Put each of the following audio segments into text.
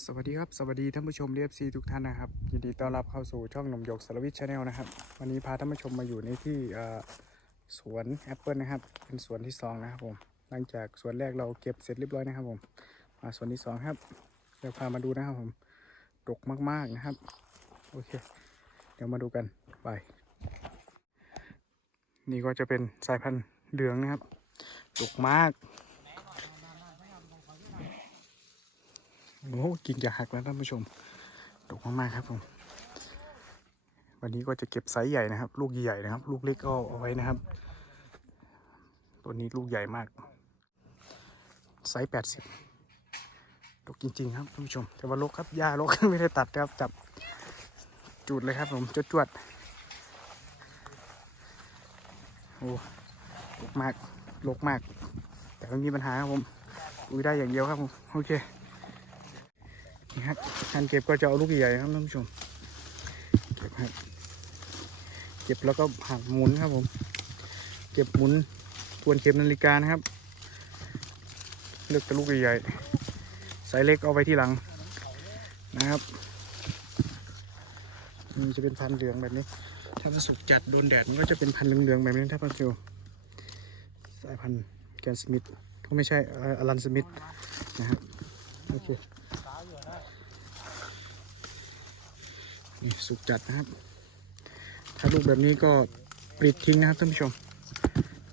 สวัสดีครับ สวัสดีท่านผู้ชมเรียบซีทุกท่านนะครับ ยินดีต้อนรับเข้าสู่ช่องหนมยกสารวิทย์ชาแนลนะครับ วันนี้พาท่านผู้ชมมาอยู่ในที่สวนแอปเปิลนะครับ เป็นสวนที่สองนะครับผม หลังจากสวนแรกเราเก็บเสร็จเรียบร้อยนะครับผม มาสวนที่สองครับ เดี๋ยวพามาดูนะครับผม ดกมากๆนะครับ โอเค เดี๋ยวมาดูกันไป นี่ก็จะเป็นสายพันธุ์เหลืองนะครับ ดกมาก โอ้โหกิ่งจะหักแล้วท่านผู้ชมดกมากๆครับผม วันนี้ก็จะเก็บไซส์ใหญ่นะครับ ลูกใหญ่ๆนะครับ ลูกเล็กก็เอาไว้นะครับ ตัวนี้ลูกใหญ่มาก ไซส์แปดสิบดกจริง ๆ ครับท่านผู้ชม แต่ว่าลกครับหญ้าลกไม่ได้ตัดครับจับจูดเลยครับผมจวดจวดโอ้ลกมากลกมาก แต่ไม่มีปัญหาครับผมอุ้ยได้อย่างเดียวครับผม โอเค นี่ครับการเก็บก็จะเอาลูกใหญ่ครับท่านผู้ชม เก็บครับ เก็บแล้วก็หักหมุนครับผม เก็บหมุนทวนเข็มนาฬิกานะครับ เลือกแต่ลูกใหญ่ๆสายเล็กเอาไว้ที่หลังนะครับนี่จะเป็นพันเหลืองแบบนี้ ถ้ามันสุกจัดโดนแดดมันก็จะเป็นพันเหลืองๆแบบนี้ถ้าพันธุ์สายพันธุ์แกนสมิธก็ไม่ใช่อลันสมิธนะครับโอเค นี่สุกจัดนะครับ ถ้าลูกแบบนี้ก็ปิดทิ้งนะครับท่านผู้ชม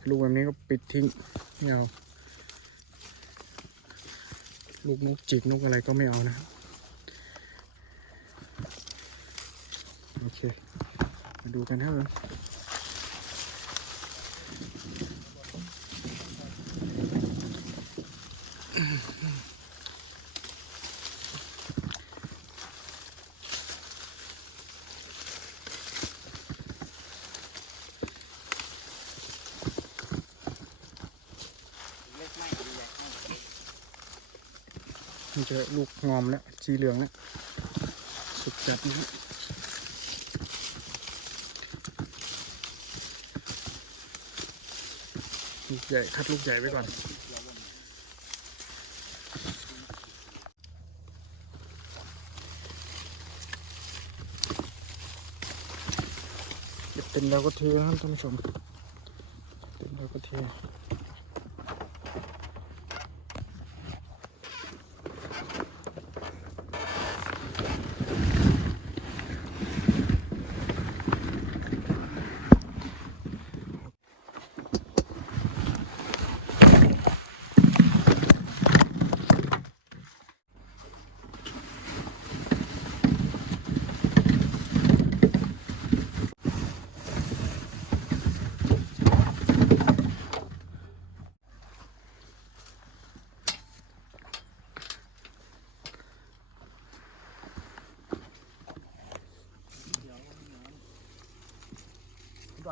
ลูกแบบนี้ก็ปิดทิ้งไม่เอาลูกนกจิกนกอะไรก็ไม่เอานะครับโอเค มาดูกันครับ มันจะลูกงอมแล้วสีเหลืองแล้วสุกจัดนะครับลูกใหญ่คัดลูกใหญ่ไว้ก่อนเก็บเต็มแล้วก็เทนะครับท่านผู้ชมเต็มแล้วก็เท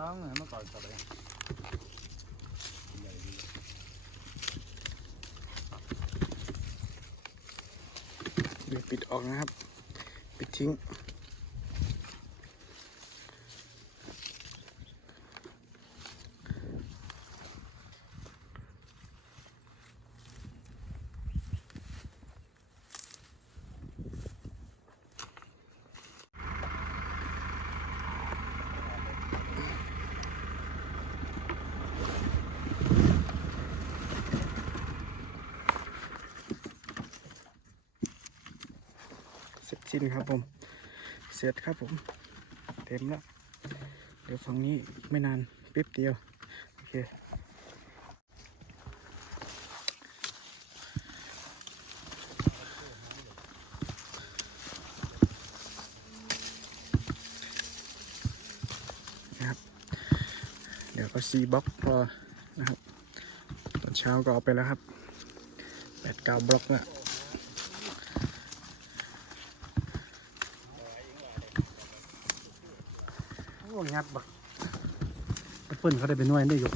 างเมื่อก่อนสับเลยปิดออกนะครับ ปิดทิ้ง สิ้นครับผม เสร็จครับผม เต็มแล้ว เดี๋ยวฝั่งนี้อีกไม่นานแป๊บเดียว โอเคนะครับเดี๋ยวก็ซีบล็อกพอนะครับ ตอนเช้าก็เอาไปแล้วครับแปดเก้าบล็อกแล้ว โอ้งัดบักเปิ้ลเขาได้เป็นหน่วยได้อยู่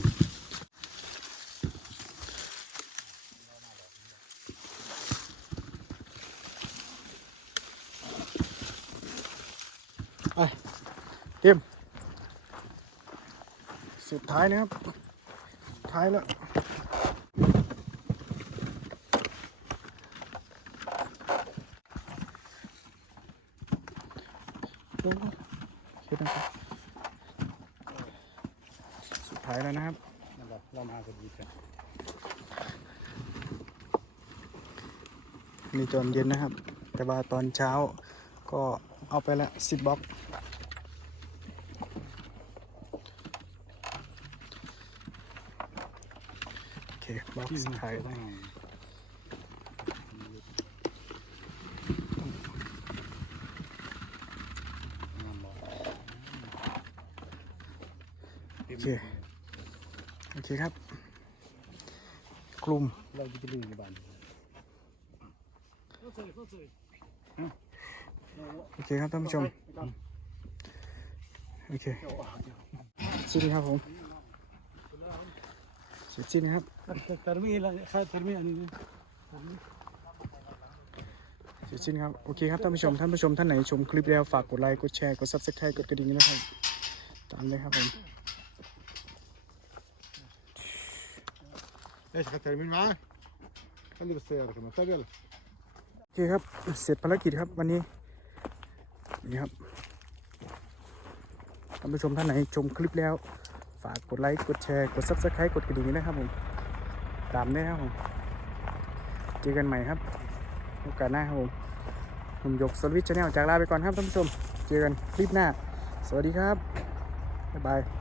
ไปเตรียมสุดท้ายนะครับ สุดท้ายแล้วลงโอเคนะครับสุดท้ายแล้วนะครับนั่นแหละเรามาพอดีกันนี่ตอนเย็นนะครับ แต่ว่าตอนเช้าก็เอาไปละสิบบล็อกโอเคบล็อกสุดท้ายได้งามบ่โอเคโอ เคครับ กลุ่มเราจะไปดูในบ้านโอเคครับท่านผู้ชม โอเคชิ้นครับผมสิ้นครับตรมีละค่าตรมีอันนี้เริงครับโอเคครับท่านผู้ชมท่านผู้ชมท่านไหนชมคลิปแล้วฝากกดไลค์กดแชร์กดซับสไครต์กดกระดิ่งนะครับตามเลยครับผม ايش حترمين معاه؟ خلي بالسيارة كمان طيب يلا โอเคครับ เสร็จภารกิจครับวันนี้ นี่ครับ ท่านผู้ชมท่านไหนชมคลิปแล้ว ฝากกดไลค์ กดแชร์ กด subscribe กดกระดิ่งนะครับผม ตามด้วยครับผม เจอกันใหม่ครับ โอกาสหน้าครับผมผมหยกสวิตช์ชาแนลจากลาไปก่อนครับท่านผู้ชม เจอกันคลิปหน้า สวัสดีครับ บ๊ายบาย